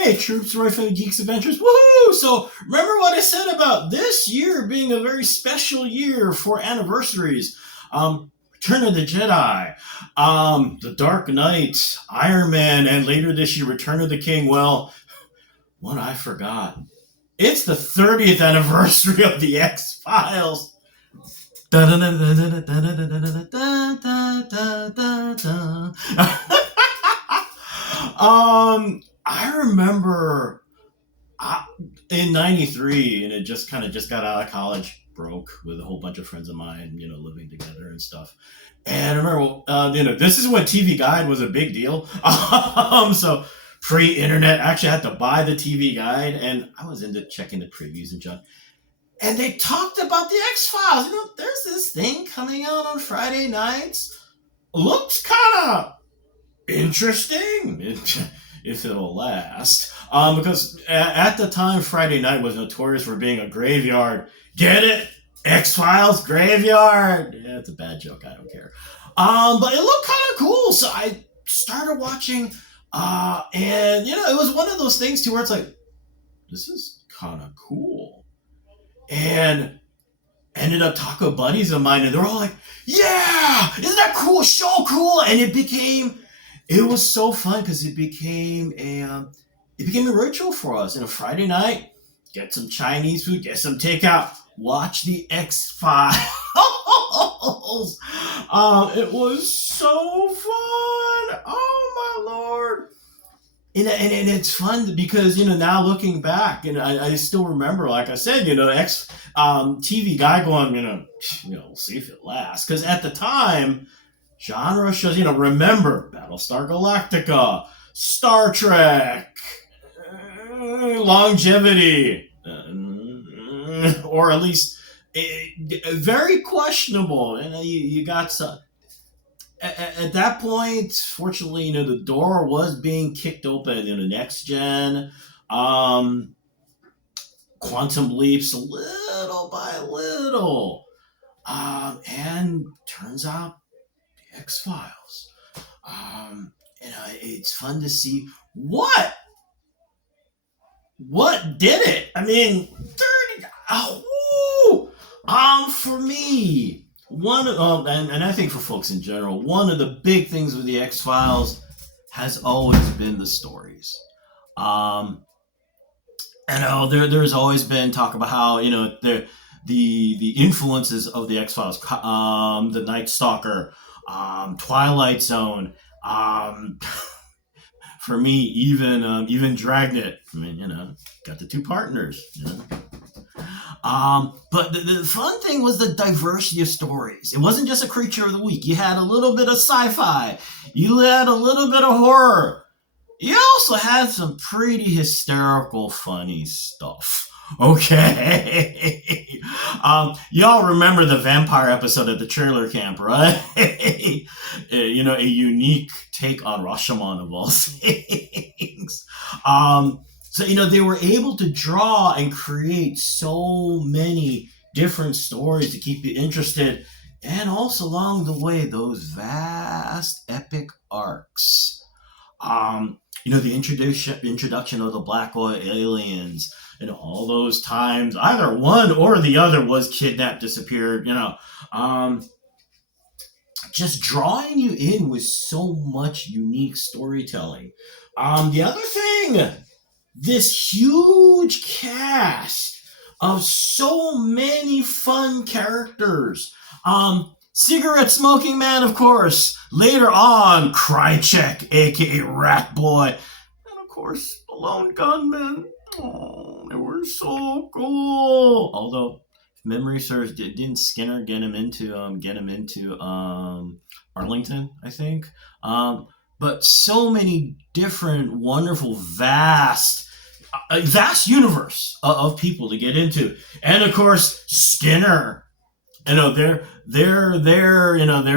Hey, troops, Roy from Geeks Adventures, woohoo! So, remember what I said about this year being a very special year for anniversaries? Return of the Jedi, The Dark Knight, Iron Man, and later this year, Return of the King. Well, one I forgot. It's the 30th anniversary of the X Files. I remember in '93, and it just got out of college, broke with a whole bunch of friends of mine, living together and stuff. And I remember, this is when TV Guide was a big deal. So pre-internet, I actually had to buy the TV Guide, and I was into checking the previews and junk. And they talked about the X Files. There's this thing coming out on Friday nights. Looks kind of interesting, if it'll last. Because at the time, Friday night was notorious for being a graveyard. Get it? X Files graveyard. Yeah, it's a bad joke. I don't care. But it looked kind of cool, so I started watching. And it was one of those things too, where it's like, this is kind of cool. And ended up talking to buddies of mine, and they're all like, "Yeah, isn't that cool? So cool!" And it was so fun because it became a ritual for us. Friday night, get some Chinese food, get some takeout, watch the X Files. It was so fun. Oh my lord! And it's fun because now looking back, and I still remember, like I said, X TV Guy going, we'll see if it lasts, because at the time, genre shows, remember Battlestar Galactica, Star Trek, longevity, or at least very questionable, and you got some. At that point, fortunately, the door was being kicked open in the next gen. Quantum leaps little by little. And turns out the X Files. It's fun to see what did it. I mean, 30. For me, and I think for folks in general, one of the big things with the X Files has always been the stories. There's always been talk about how the influences of the X Files, the Night Stalker, Twilight Zone. For me, even Dragnet. I mean, got the two partners. But the fun thing was the diversity of stories. It wasn't just a creature of the week. You had a little bit of sci-fi. You had a little bit of horror. You also had some pretty hysterical, funny stuff. Okay. Y'all remember the vampire episode at the trailer camp, right? A unique take on Rashomon of all things. So, they were able to draw and create so many different stories to keep you interested. And also along the way, those vast epic arcs. The introduction of the Black Oil aliens, all those times, either one or the other was kidnapped, disappeared, just drawing you in with so much unique storytelling. The other thing, this huge cast of so many fun characters. Cigarette smoking man, of course. Later on, Krychek, aka Rat Boy, and of course, the Lone Gunman. Oh, they were so cool. Although, if memory serves, didn't Skinner get him into Arlington, I think. But so many different, wonderful, vast universe of people to get into, and of course, Skinner. Their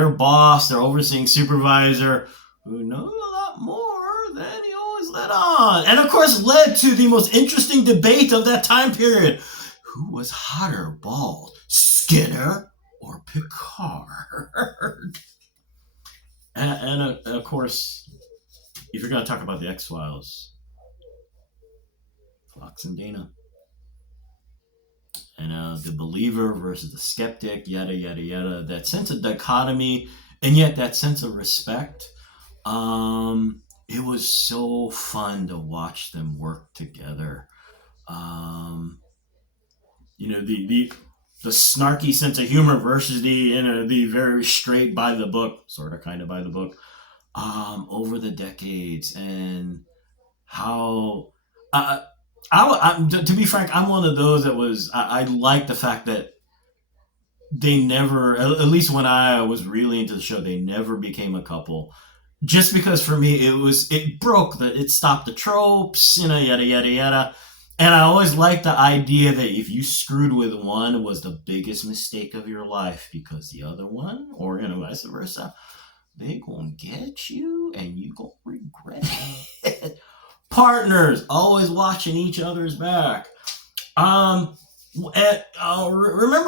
boss, their overseeing supervisor, who knows a lot more than he always let on. And of course led to the most interesting debate of that time period. Who was hotter bald, Skinner or Picard? And of course, if you're going to talk about the X-Files, Fox and Dana. And the believer versus the skeptic, yada, yada, yada. That sense of dichotomy and yet that sense of respect. It was so fun to watch them work together. Um, the snarky sense of humor versus the very straight by the book, sort of kind of by the book, over the decades, and how to be frank, I'm one of those that I like the fact that they never, at least when I was really into the show, they never became a couple. Just because for me it stopped the tropes, yada yada yada. And I always liked the idea that if you screwed with one, it was the biggest mistake of your life because the other one, or vice versa, they gonna get you and you gonna regret it. Partners always watching each other's back. Remember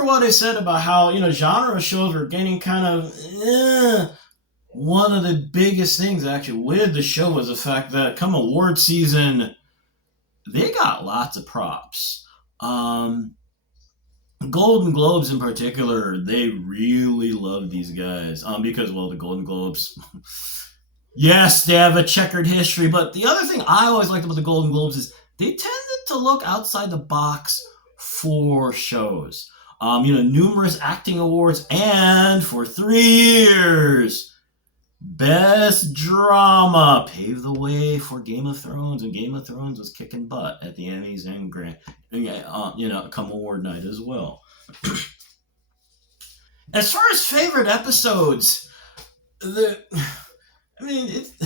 what I said about how genre shows were getting kind of. One of the biggest things actually with the show was the fact that come award season, they got lots of props. Golden Globes in particular, they really love these guys because, well, the Golden Globes, yes, they have a checkered history, but the other thing I always liked about the Golden Globes is they tended to look outside the box for shows. Numerous acting awards, and for 3 years, Best Drama paved the way for Game of Thrones, and Game of Thrones was kicking butt at the Emmys and come award night as well. As far as favorite episodes, it's a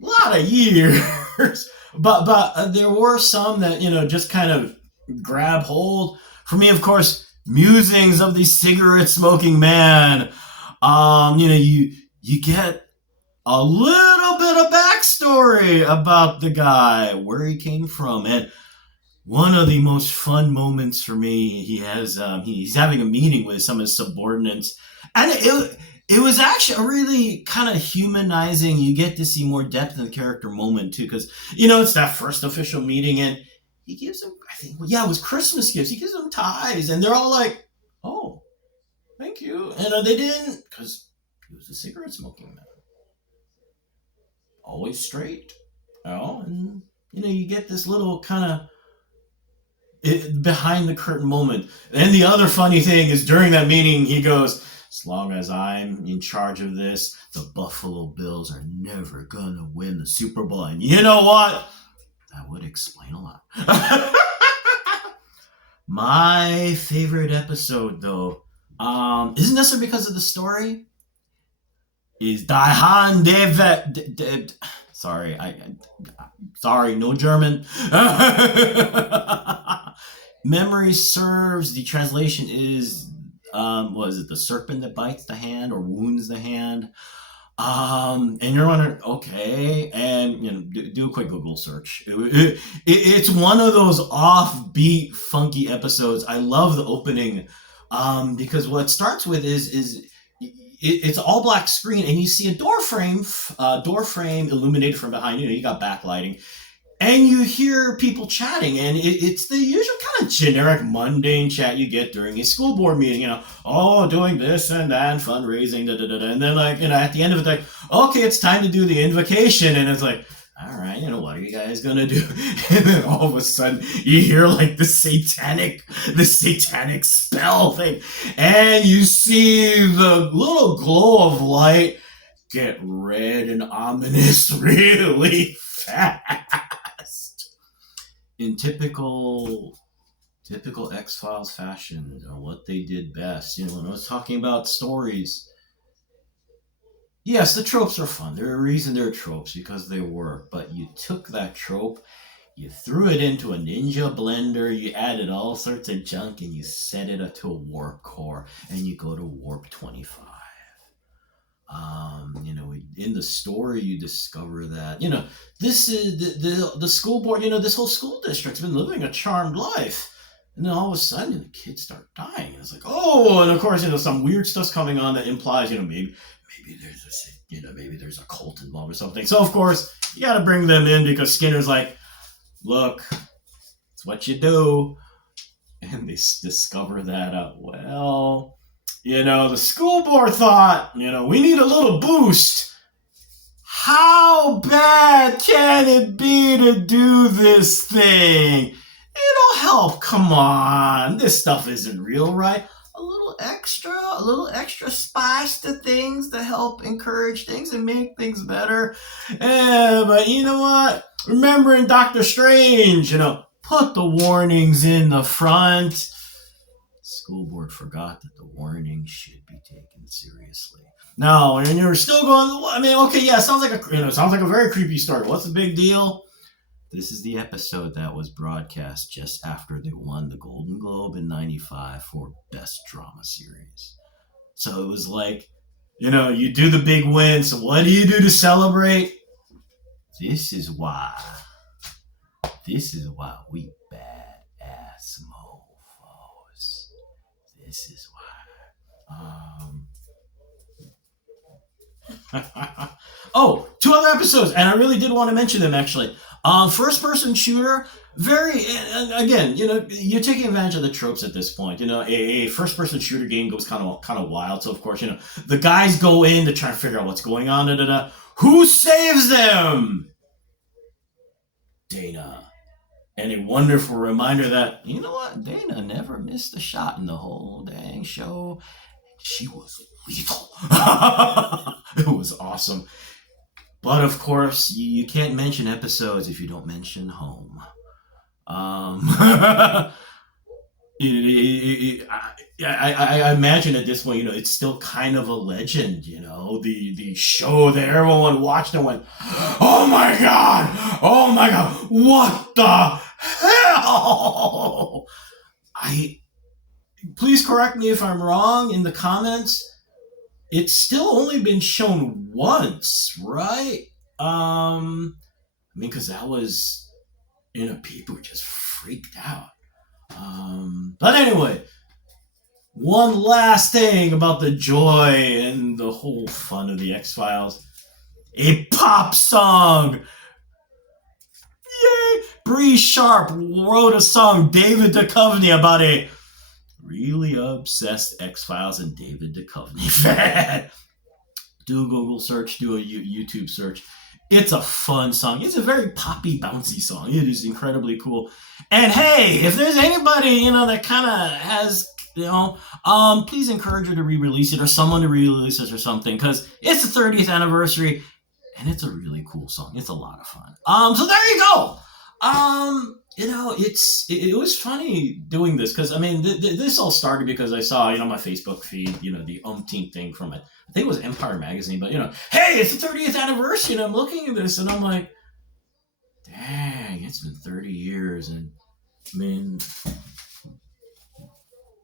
lot of years, but there were some that just kind of grab hold. For me, of course, Musings of the Cigarette Smoking Man. You get a little bit of backstory about the guy, where he came from, and one of the most fun moments for me, he's having a meeting with some of his subordinates, and it was actually a really kind of humanizing. You get to see more depth in the character moment too, because it's that first official meeting, and he gives them, I think, it was Christmas gifts. He gives them ties, and they're all like, "Oh, thank you," and they didn't, because he was a cigarette smoking man. Always straight. And you get this little kind of behind the curtain moment. And the other funny thing is during that meeting, he goes, "As long as I'm in charge of this, the Buffalo Bills are never gonna win the Super Bowl." And you know what? That would explain a lot. My favorite episode, though, isn't necessarily because of the story, is Die Hand sorry, no German. Memory serves, the translation is, was it the serpent that bites the hand or wounds the hand? And you're wondering, okay, and do a quick Google search. It's one of those offbeat, funky episodes. I love the opening, because what it starts with is it's all black screen, and you see a door frame illuminated from behind. You got backlighting, and you hear people chatting, and it's the usual kind of generic, mundane chat you get during a school board meeting. Doing this and that, and fundraising, and then at the end of it, like, okay, it's time to do the invocation, and it's like, all right, what are you guys gonna do? And then all of a sudden, you hear like the satanic spell thing, and you see the little glow of light get red and ominous really fast. In typical X-Files fashion, what they did best. When I was talking about stories, yes, the tropes are fun. There's a reason they're tropes, because they work. But you took that trope, you threw it into a ninja blender, you added all sorts of junk, and you set it to a warp core, and you go to warp 25. In the story, you discover that this is the school board. This whole school district's been living a charmed life, and then all of a sudden the kids start dying, and it's like, oh, and of course some weird stuff's coming on that implies maybe there's a cult involved or something. So of course you got to bring them in, because Skinner's like, look, what you do. And they discover that well, the school board thought, we need a little boost. How bad can it be to do this thing? It'll help. Come on. This stuff isn't real, right? A little extra spice to things to help encourage things and make things better. But you know what? Remembering Doctor Strange, put the warnings in the front. School board forgot that the warnings should be taken seriously. No, and you're still going, okay, yeah, sounds like a very creepy story. What's the big deal? This is the episode that was broadcast just after they won the Golden Globe in 95 for Best Drama Series. So it was like, you do the big win. So what do you do to celebrate? This is why we badass mofos. This is why. Oh, 2 other episodes, and I really did want to mention them actually. First-person shooter, again, you're taking advantage of the tropes at this point. A first-person shooter game goes kind of wild. So of course, the guys go in to try to figure out what's going on. Who saves them? Dana. And a wonderful reminder that, Dana never missed a shot in the whole dang show. She was lethal. It was awesome. But of course, you can't mention episodes if you don't mention home. I imagine at this point, it's still kind of a legend, the show that everyone watched and went, oh my God, what the hell? Please correct me if I'm wrong in the comments. It's still only been shown once, right? Because that was, people were just freaked out. But anyway, one last thing about the joy and the whole fun of the X-Files. A pop song! Yay! Bree Sharp wrote a song, David Duchovny, about a really obsessed X-Files and David Duchovny fan. Do a Google search, do a YouTube search. It's a fun song. It's a very poppy, bouncy song. It is incredibly cool. And hey, if there's anybody, that kind of has, please encourage her to re-release it or someone to re-release it or something, because it's the 30th anniversary and it's a really cool song. It's a lot of fun. So there you go. It was funny doing this because, this all started because I saw, my Facebook feed, the umpteenth thing from it. I think it was Empire Magazine, but, hey, it's the 30th anniversary, and I'm looking at this, and I'm like, dang, it's been 30 years, and,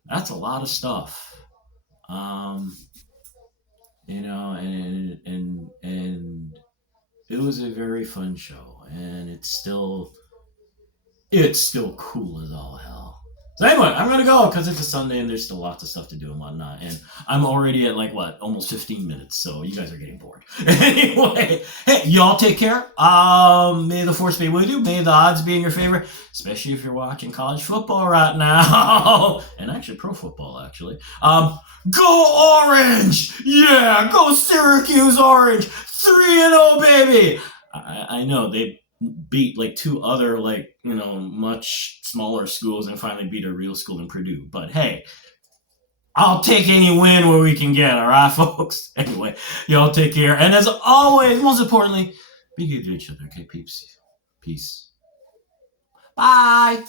that's a lot of stuff. And it was a very fun show, and it's still cool as all hell. So anyway, I'm going to go because it's a Sunday and there's still lots of stuff to do and whatnot. And I'm already at almost 15 minutes. So you guys are getting bored. Anyway, hey, y'all take care. May the force be with you. May the odds be in your favor, especially if you're watching college football right now. And actually pro football, actually. Go Orange! Yeah, go Syracuse Orange! 3-0, baby! I know, they beat 2 other much smaller schools and finally beat a real school in Purdue. But hey, I'll take any win where we can get, all right, folks? Anyway, y'all take care. And as always, most importantly, be good to each other, okay, peeps? Peace. Bye.